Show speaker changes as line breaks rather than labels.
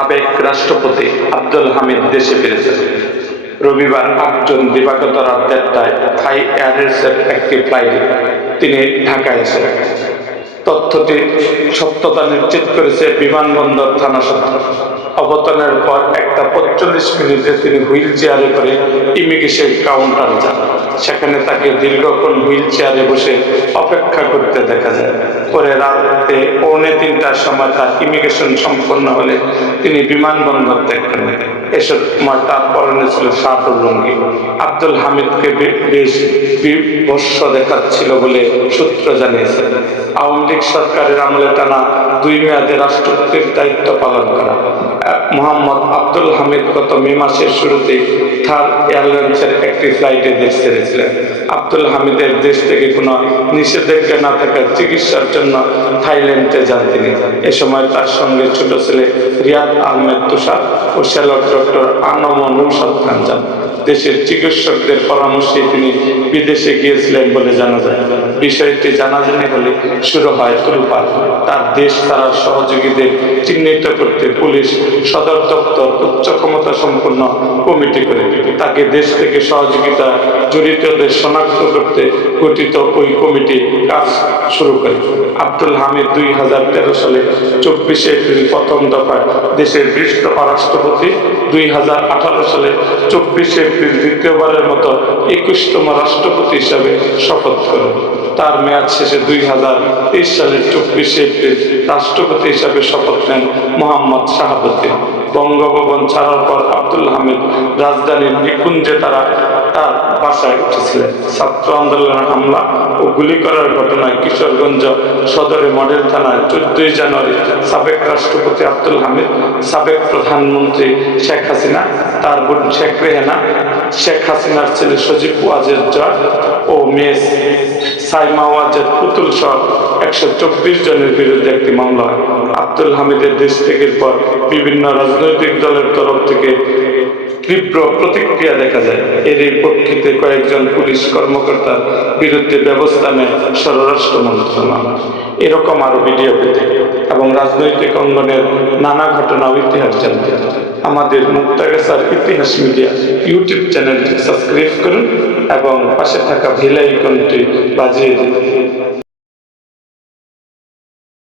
সাবেক রাষ্ট্রপতি আব্দুল হামিদ দেশে ফিরেছেন। রবিবার আটজন দিবাগত রাত দেড়টায় থাই এয়ারওয়েজের একটি ফ্লাইটে তিনি ঢাকায় এসে তথ্যটি সত্যতা নিশ্চিত করেছে বিমানবন্দর থানা সূত্র অবতরণের পর পঁয়তাল্লিশ মিনিটে তিনি হুইল চেয়ারে করে ইমিগ্রেশন কাউন্টারে যান। সেখানে তাকে দীর্ঘক্ষণ হুইল চেয়ারে বসে অপেক্ষা করতে দেখা যায়। পরে রাতে পৌনে তিনটার সময় তার ইমিগ্রেশন সম্পন্ন হলে তিনি বিমানবন্দর ত্যাগ করেন। এসব সময় তার পরনে ছিল ও লুঙ্গি আব্দুল হামিদকে বেশ বিভৎস দেখাচ্ছিল বলে সূত্র জানিয়েছে। আওয়ামী লীগ সরকারের আমলে টানা দুই মেয়াদে রাষ্ট্রপতির দায়িত্ব পালন করা। মোহাম্মদ আব্দুল হামিদ গত মে মাসের শুরুতে থার্ড এয়ারলাইন্সের একটি ফ্লাইটে দেশ ছেড়েছিলেন। আব্দুল হামিদের দেশ থেকে কোনো নিষেধাজ্ঞা না থাকার চিকিৎসার জন্য থাইল্যান্ডে যান তিনি। এ সময় তার সঙ্গে ছোট ছেলে রিয়াদ আহমেদ তুষার ও শ্যালক ডক্টর আনম নৌসাদ যান। দেশের চিকিৎসকদের পরামর্শে তিনি বিদেশে গিয়েছিলেন বলে জানা যায়। বিষয়টি জানাজানি হলে শুরু হয় তুলপাত তার দেশ, তারা সহযোগীদের চিহ্নিত করতে পুলিশ, সদর দপ্তর, উচ্চ ক্ষমতা সম্পন্ন কমিটি করে তাকে দেশ থেকে সহযোগিতা, জড়িতদের শনাক্ত করতে গঠিত ওই কমিটি কাজ শুরু করে। আব্দুল হামিদ দুই হাজার তেরো সালে চব্বিশে এপ্রিল প্রথম দফায় দেশের বৃষ্ঠ রাষ্ট্রপতি দুই হাজার আঠারো সালে চব্বিশে এপ্রিল দ্বিতীয়বারের মতো একুশতম রাষ্ট্রপতি হিসাবে শপথ করেন তার মেয়াদ শেষে দুই হাজার তেইশ সালের চব্বিশে এপ্রিল রাষ্ট্রপতি হিসাবে শপথ নেন মোহাম্মদ শাহাবুদ্দিন। বঙ্গভবন ছাড়ার পর আব্দুল হামিদ রাজধানীর নিকুঞ্জে তারা তার বাসায় উঠেছিলেন। ছাত্র আন্দোলনের হামলা ও গুলি করার ঘটনায় কিশোরগঞ্জ সদরে মডেল থানায় চোদ্দই জানুয়ারি সাবেক রাষ্ট্রপতি আব্দুল হামিদ, সাবেক প্রধানমন্ত্রী শেখ হাসিনা, তার বোন শেখ রেহেনা, শেখ হাসিনার ছেলে সজীব ওয়াজের জয় ও মেয়ে সাইমা ওয়াজের পুতুল সহ একশো চব্বিশ জনের বিরুদ্ধে একটি মামলা আব্দুল হামিদের দেশ থেকে পর বিভিন্ন রাজনৈতিক দলের তরফ থেকে তীব্র প্রতিক্রিয়া দেখা যায়। এর এই প্রেক্ষিতে কয়েকজন পুলিশ কর্মকর্তার বিরুদ্ধে ব্যবস্থা নেয় স্বরাষ্ট্র মন্ত্রণালয়। এরকম আরও ভিডিও পেতে এবং রাজনৈতিক অঙ্গনের নানা ঘটনা ইতিহাস জানতে আমাদের মুক্তাগাছার ইতিহাস মিডিয়া ইউটিউব চ্যানেলটি সাবস্ক্রাইব করুন এবং পাশে থাকা ভিলাই আইকনটি বাজিয়ে দিন।